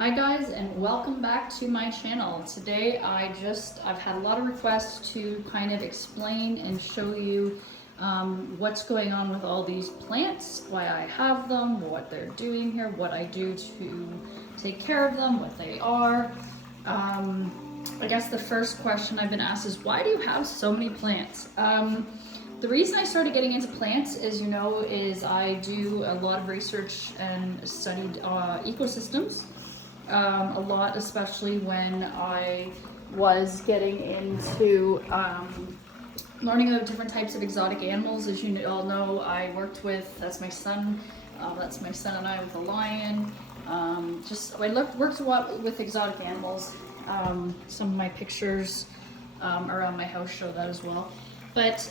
Hi guys, and welcome back to my channel. Today I've had a lot of requests to kind of explain and show you what's going on with all these plants, why I have them, what they're doing here, what I do to take care of them, what they are. I guess the first question I've been asked is, why do you have so many plants? The reason I started getting into plants, as you know, is I do a lot of research and studied ecosystems. A lot, especially when I was getting into learning about different types of exotic animals. As you all know, I worked with, that's my son and I with a lion. I worked a lot with exotic animals. Some of my pictures around my house show that as well. But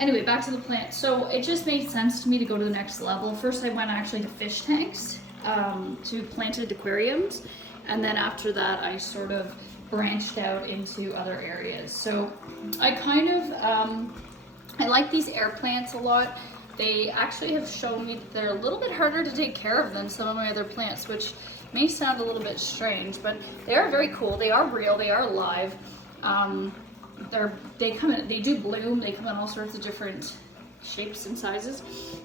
anyway, back to the plant. So it just made sense to me to go to the next level. First I went actually to fish tanks, to planted aquariums, and then after that I sort of branched out into other areas. So I I like these air plants a lot. They actually have shown me that they're a little bit harder to take care of than some of my other plants, which may sound a little bit strange, but they are very cool. They are real, they are alive. They do bloom, they come in all sorts of different shapes and sizes.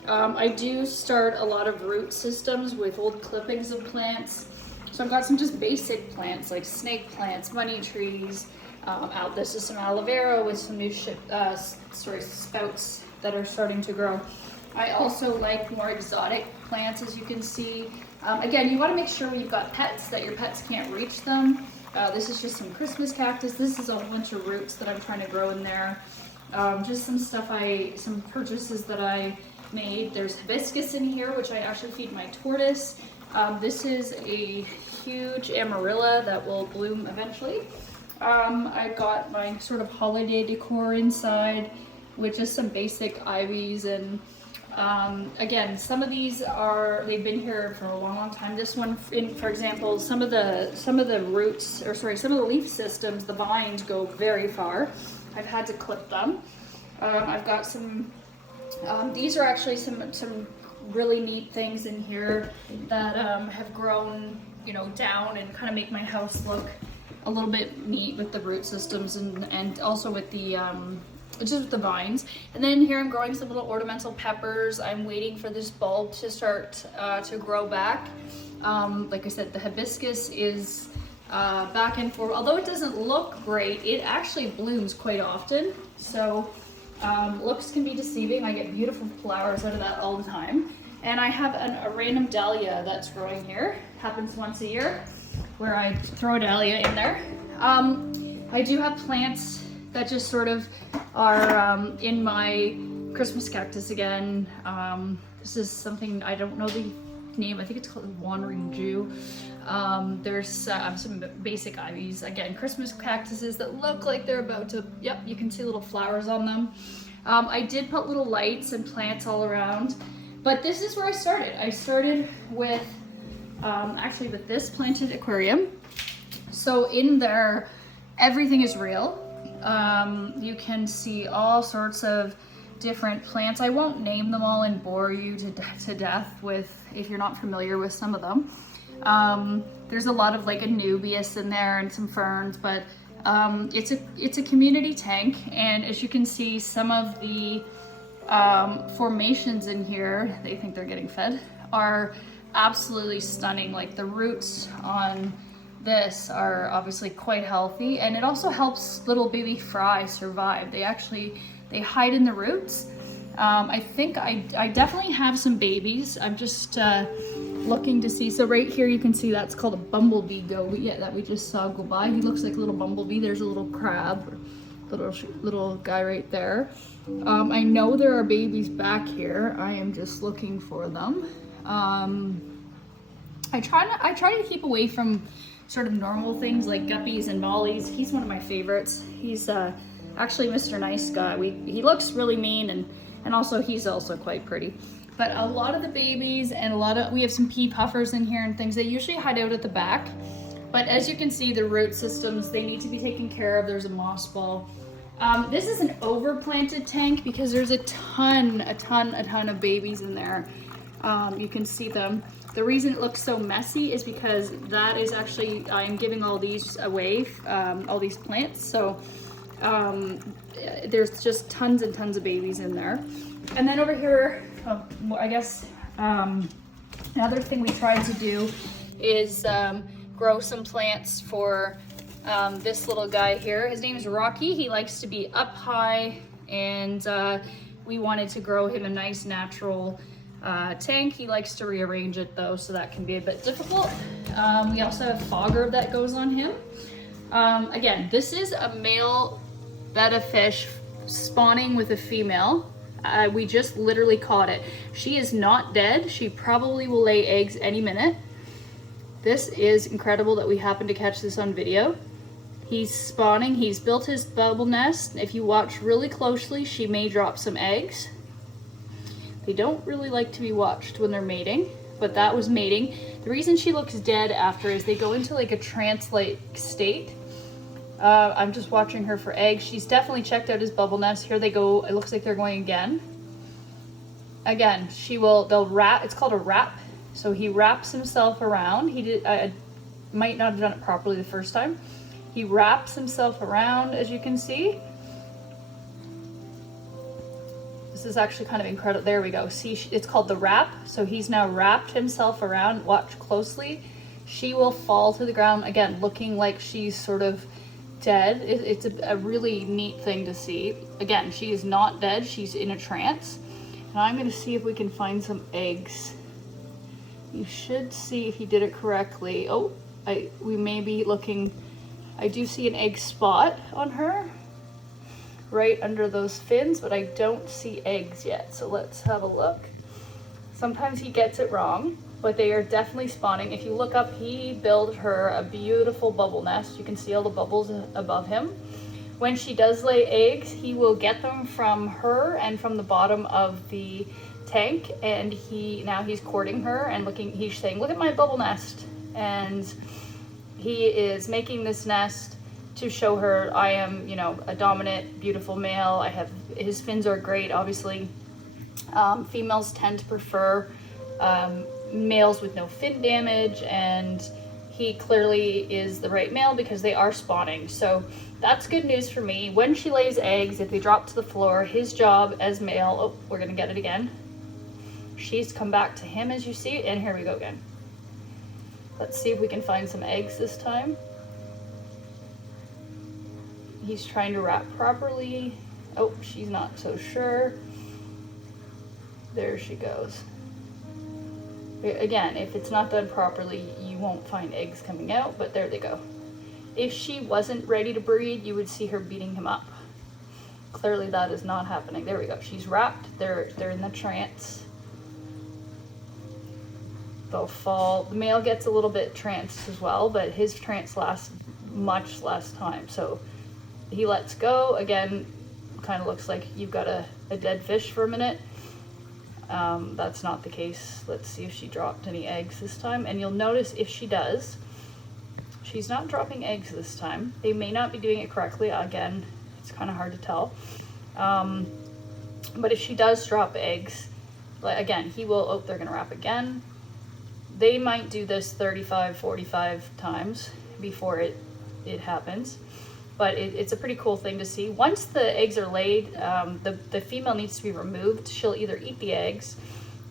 I do start a lot of root systems with old clippings of plants. So I've got some just basic plants like snake plants, money trees. This is some aloe vera with some new spouts that are starting to grow. I also like more exotic plants, as you can see. Again, you want to make sure when you've got pets that your pets can't reach them. This is just some Christmas cactus. This is a whole bunch of roots that I'm trying to grow in there. Just some purchases that I made. There's hibiscus in here, which I actually feed my tortoise. This is a huge amarilla that will bloom eventually. I got my sort of holiday decor inside with just some basic ivies, and again, some of these they've been here for a long time. This one, for example, some of the leaf systems, the vines go very far. I've had to clip them. I've got some, these are actually some really neat things in here that have grown, down and kind of make my house look a little bit neat with the root systems and also with the, just with the vines. And then here I'm growing some little ornamental peppers. I'm waiting for this bulb to start to grow back. Like I said, the hibiscus is back and forth. Although it doesn't look great, it actually blooms quite often. So looks can be deceiving. I get beautiful flowers out of that all the time. And I have a random dahlia that's growing here. Happens once a year, where I throw a dahlia in there. I do have plants that just sort of are in my Christmas cactus again. This is something, I don't know the name, I think it's called Wandering Jew. There's some basic ivies, again, Christmas cactuses that look like they're about to, yep, you can see little flowers on them. I did put little lights and plants all around, but this is where I started. I started with, actually with this planted aquarium. So in there, everything is real. You can see all sorts of different plants. I won't name them all and bore you to death with, if you're not familiar with some of them. There's a lot of like anubias in there and some ferns, but it's a community tank, and as you can see, some of the formations in here, they think they're getting fed, are absolutely stunning. Like the roots on this are obviously quite healthy, and it also helps little baby fry survive. They hide in the roots. I think I definitely have some babies. I'm just looking to see. So right here you can see that's called a bumblebee that we just saw go by. He looks like a little bumblebee. There's a little crab, little guy right there. I know there are babies back here. I am just looking for them. I try to keep away from sort of normal things like guppies and mollies. He's one of my favorites. He's actually Mr. Nice Guy. He looks really mean, and also he's also quite pretty. But a lot of the babies and we have some pea puffers in here and things. They usually hide out at the back. But as you can see, the root systems, they need to be taken care of. There's a moss ball. This is an overplanted tank because there's a ton of babies in there. You can see them. The reason it looks so messy is because that is actually, I'm giving all these away, all these plants. So there's just tons and tons of babies in there. And then over here, I guess another thing we tried to do is grow some plants for this little guy here. His name is Rocky. He likes to be up high, and we wanted to grow him a nice natural tank. He likes to rearrange it though, so that can be a bit difficult. We also have fogger that goes on him. Again, this is a male betta fish spawning with a female. We just literally caught it. She is not dead. She probably will lay eggs any minute. This is incredible that we happened to catch this on video. He's spawning. He's built his bubble nest. If you watch really closely, she may drop some eggs. They don't really like to be watched when they're mating, but that was mating. The reason she looks dead after is they go into like a trance-like state. I'm just watching her for eggs. She's definitely checked out his bubble nest. Here they go. It looks like they're going again. Again, they'll wrap. It's called a wrap. So he wraps himself around. He did. I might not have done it properly the first time. He wraps himself around, as you can see. This is actually kind of incredible. There we go. See, it's called the wrap. So he's now wrapped himself around. Watch closely. She will fall to the ground again, looking like she's sort of dead. It's a really neat thing to see. Again, she is not dead. She's in a trance. And I'm going to see if we can find some eggs. You should see if he did it correctly. Oh, we may be looking. I do see an egg spot on her right under those fins, but I don't see eggs yet. So let's have a look. Sometimes he gets it wrong, but they are definitely spawning. If you look up, he built her a beautiful bubble nest. You can see all the bubbles above him. When she does lay eggs, he will get them from her and from the bottom of the tank, and he's courting her and he's saying, look at my bubble nest. And he is making this nest to show her, I am, a dominant, beautiful male. His fins are great, obviously. Females tend to prefer males with no fin damage, and he clearly is the right male because they are spawning. So that's good news for me. When she lays eggs, if they drop to the floor, his job as male, oh, we're gonna get it again. She's come back to him, as you see, and here we go again. Let's see if we can find some eggs this time. He's trying to wrap properly. Oh, she's not so sure. There she goes. Again, if it's not done properly, you won't find eggs coming out, but there they go. If she wasn't ready to breed, you would see her beating him up. Clearly that is not happening. There we go. She's wrapped. They're in the trance. They'll fall. The male gets a little bit tranced as well, but his trance lasts much less time. So he lets go. Again, kind of looks like you've got a dead fish for a minute. That's not the case. Let's see if she dropped any eggs this time. And you'll notice if she does, she's not dropping eggs this time. They may not be doing it correctly. Again, it's kind of hard to tell. But if she does drop eggs, again, he will, oh, they're going to wrap again. They might do this 35, 45 times before it happens. But it's a pretty cool thing to see. Once the eggs are laid, the female needs to be removed. She'll either eat the eggs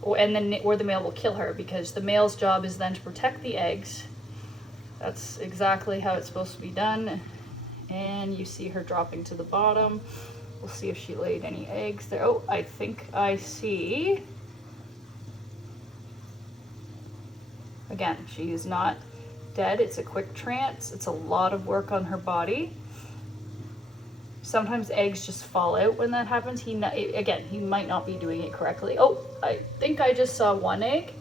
or the male will kill her, because the male's job is then to protect the eggs. That's exactly how it's supposed to be done. And you see her dropping to the bottom. We'll see if she laid any eggs there. Oh, I think I see. Again, she is not dead. It's a quick trance. It's a lot of work on her body. Sometimes eggs just fall out when that happens. He might not be doing it correctly. Oh, I think I just saw one egg.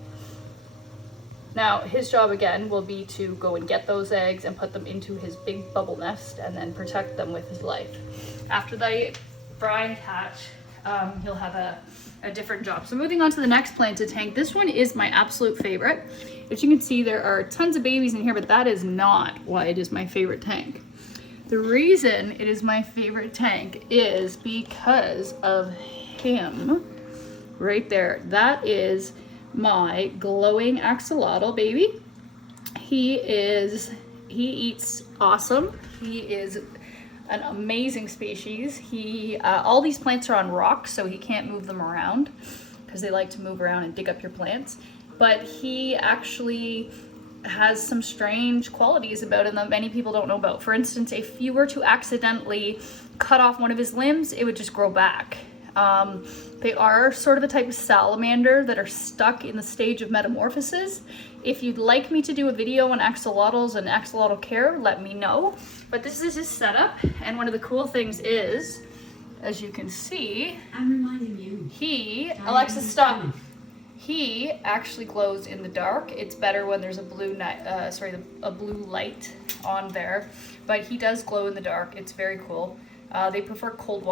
Now, his job again will be to go and get those eggs and put them into his big bubble nest and then protect them with his life. After they fry and hatch, he'll have a different job. So moving on to the next planted tank. This one is my absolute favorite. As you can see, there are tons of babies in here, but that is not why it is my favorite tank. The reason it is my favorite tank is because of him right there. That is my glowing axolotl baby. He eats awesome. He is an amazing species. All these plants are on rocks, so he can't move them around because they like to move around and dig up your plants. But he actually has some strange qualities about him that many people don't know about. For instance, if you were to accidentally cut off one of his limbs, it would just grow back. They are sort of the type of salamander that are stuck in the stage of metamorphosis. If you'd like me to do a video on axolotls and axolotl care, let me know. But this is his setup, and one of the cool things is, as you can see, I'm reminding you. Alexa, stop. He actually glows in the dark. It's better when there's a blue light on there, but he does glow in the dark. It's very cool. They prefer cold water.